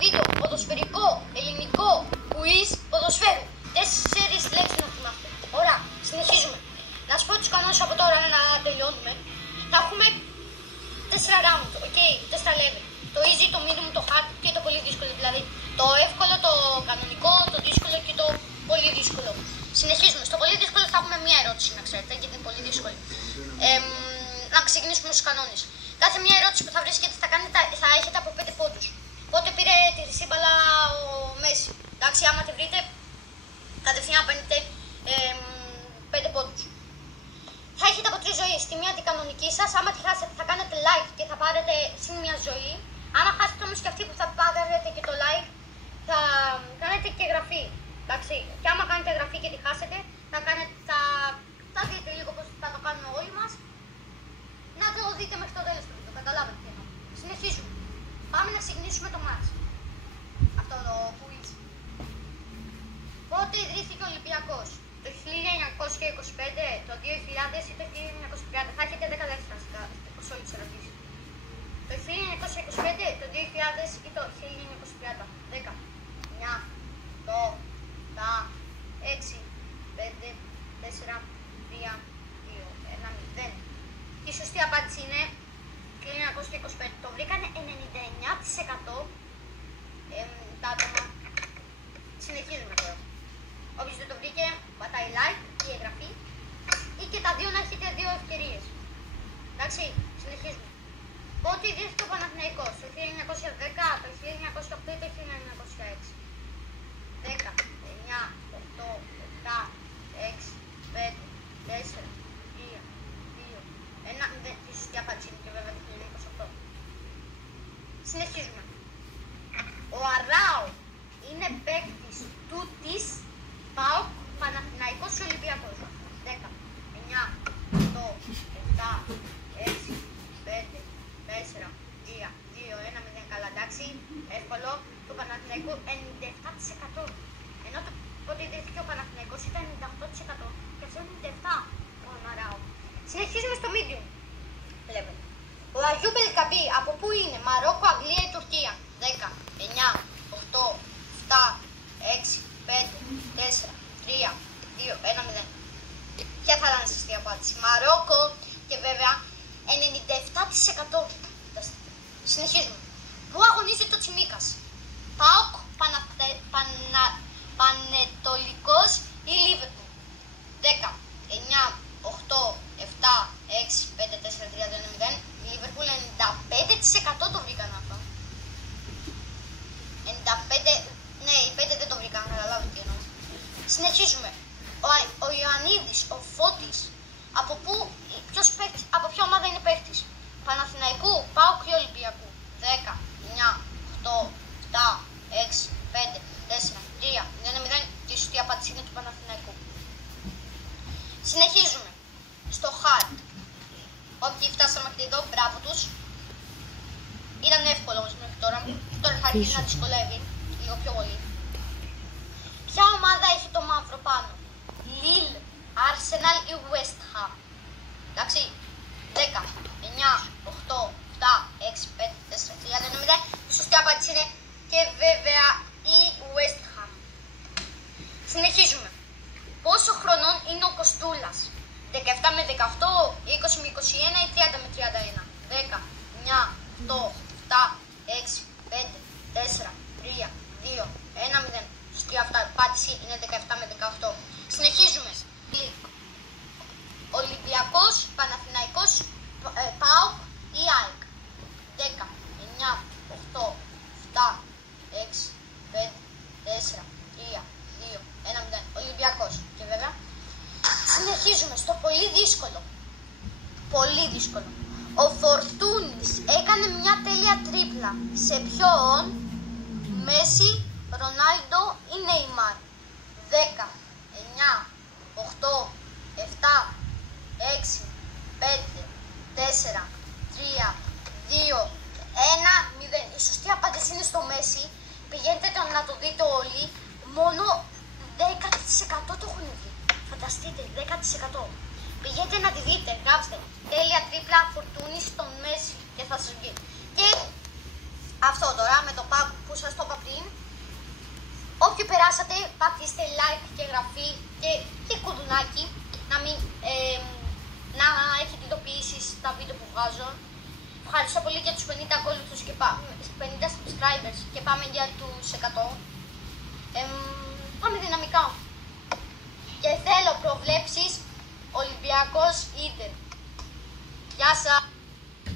βίντεο ποδοσφαιρικό, ελληνικό, quiz, ποδοσφαίρου. 4 λέξεις να θυμάστε. Ωραία, συνεχίζουμε. Να σου πω τους κανόνες από τώρα να τελειώνουμε. Θα έχουμε 4 round, ok, 4 level. Το easy, το medium, το hard και το πολύ δύσκολο. Δηλαδή το εύκολο, το κανονικό, το δύσκολο και το πολύ δύσκολο. Συνεχίζουμε. Στο πολύ δύσκολο θα έχουμε μία ερώτηση, να ξέρετε, γιατί είναι πολύ δύσκολη. Να ξεκινήσουμε στους κανόνες. Κάθε μία ερώτηση που θα βρίσκετε θα έχετε από 5 πόντους. Πότε πήρε τη χρυσή μπάλα ο Μέση. Εντάξει, άμα τη βρείτε, κατευθείαν παίρνετε 5 πόντους. Θα έχετε από 3 ζωές. Τη μία την κανονική σας. Άμα τη χάσετε, θα κάνετε like και θα πάρετε συν μια ζωή. Άμα χάσετε όμως και αυτή που θα πάρετε και το like, θα κάνετε και εγγραφή. Εντάξει, και άμα κάνετε εγγραφή και τη χάσετε, θα δείτε λίγο πώς θα το κάνουμε όλοι μας. Να το δείτε μέχρι το τέλος του βίντεο, καταλάβετε τι εννοώ. Συνεχίζουμε. Πάμε να ξεκινήσουμε το μάτς. Αυτό το quiz. Πότε ιδρύθηκε ο Ολυμπιακός? Το 1925, το 2000 ή το 1930? Θα έχετε 10 δεύτερα σε όλες τις ερωτήσεις. Το 1925, το 2000 ή το 1930? 10, 9, 8, 7, 6, 5, 4, 3, 2, 1, 0. Και η σωστή απάντηση είναι 1925. Το βρήκανε 99% τα άτομα. Συνεχίζουμε τώρα. Όποιος δεν το βρήκε, πατάει like ή εγγραφή ή και τα δύο να έχετε 2 ευκαιρίες. Εντάξει, συνεχίζουμε. Πότε ιδρύθηκε ο Παναθηναϊκός? Το 1910, το 1908 ή το 1906? 10, 9, 8, 7, 6, 5, 4, 3, 2, 1, 0. Η σωστή απάντηση είναι και βέβαια το 1928. Συνεχίζουμε. Ο Αράο είναι παίκτης του της ΠΑΟΚ, Παναθηναϊκός ή Ολυμπιακός? 10, 9, 8, 7, 6, 5, 4, 3, 2, 1, 0. Καλά, εντάξει, εύκολο. Το Παναθηναϊκό 97%. Ενώ το πότε ιδρύθηκε ο Παναθηναϊκός ήταν 98% και αυτό είναι 97% ο Αράο. Συνεχίζουμε στο medium. Βλέπετε. Ο Αγιού Μπελκαμπή από πού είναι? Μαρόκο, Αγγλία ή Τουρκία? 10, 9, 8, 7, 6, 5, 4, 3, 2, 1, 0. Ποια θα ήταν η σωστή απάντηση? Μαρόκο και βέβαια 97%. Συνεχίζουμε. Πού αγωνίζεται ο Τσιμίκας? ΠΑΟΚ, Πανετολικός ή Λίβερπουλ? 10, 9, 8, 7, 6, 5, 4, 3, 2, 1, 0. Η Λίβερπουλ 95% το βρήκαν αυτό. 95, ναι, οι 5 δεν το βρήκαν, καταλάβετε τι εννοώ. Συνεχίζουμε. Ο Ιωαννίδης, ο Φώτης, από ποια ομάδα είναι παίκτης? Παναθηναϊκού, ΠΑΟΚ ή Ολυμπιακού? 10, 9, 8, 7, 6, 5, 4, 3, 2, 1, 0. Και η σωστή απάντηση είναι του Παναθηναϊκού. Συνεχίζουμε. Στο hard. Όποιοι φτάσαμε μέχρι εδώ, μπράβο τους. Ήταν εύκολο όμως μέχρι τώρα. Τώρα θα αρχίσει να δυσκολεύει λίγο πιο πολύ. Ποια ομάδα έχει το μαύρο πάνω? Lille, Arsenal ή West Ham? Εντάξει, 10, 9, 8, 7, 6, 5, 4, 3, 2, 1, 0. Η σωστή απάντηση είναι και βέβαια η West Ham. Συνεχίζουμε. Πόσο χρονών είναι ο Κοστούλας? 17 με 18, 20 με 21 ή 30 με 31? 10, 9, 8, 7, 6, 5, 4, 3, 2, 1, 0. Σωστή απάντηση είναι 17 με 18. Συνεχίζουμε. Ολυμπιακός, Παναθηναϊκός, ΠΑΟΚ ή ΑΕΚ? 10, 9, 8, 7, 6, 5, 4, 3, 2, 1, 0. Ολυμπιακός. Και βέβαια συνεχίζουμε στο πολύ δύσκολο. Πολύ δύσκολο. Ο Φορτούνης έκανε μια τέλεια τρίπλα. Σε ποιον? Μέση, Ρονάλντο ή Νεϊμάρ? 10, 9, 8, 7, 6, 5, 4, 3, 2, 1, 0. Η σωστή απάντηση είναι στο Μέση. Πηγαίνετε να το δείτε όλοι. Μόνο 10% το έχουν δει. Φανταστείτε, 10%. Πηγαίνετε να τη δείτε, γράψτε τέλεια τρίπλα Φορτούνη στον Μέση και θα σας βγει. Και αυτό τώρα με το που σας το είπα περάσατε, πατήστε like και εγγραφή και κουδουνάκι να έχετε ειδοποιήσεις στα βίντεο που βγάζω. Ευχαριστώ πολύ για τους 50 ακόλουθους και 50 subscribers και πάμε για τους 100. Πάμε δυναμικά. Και θέλω προβλέψεις Ολυμπιακός Ίντερ. Γεια σας.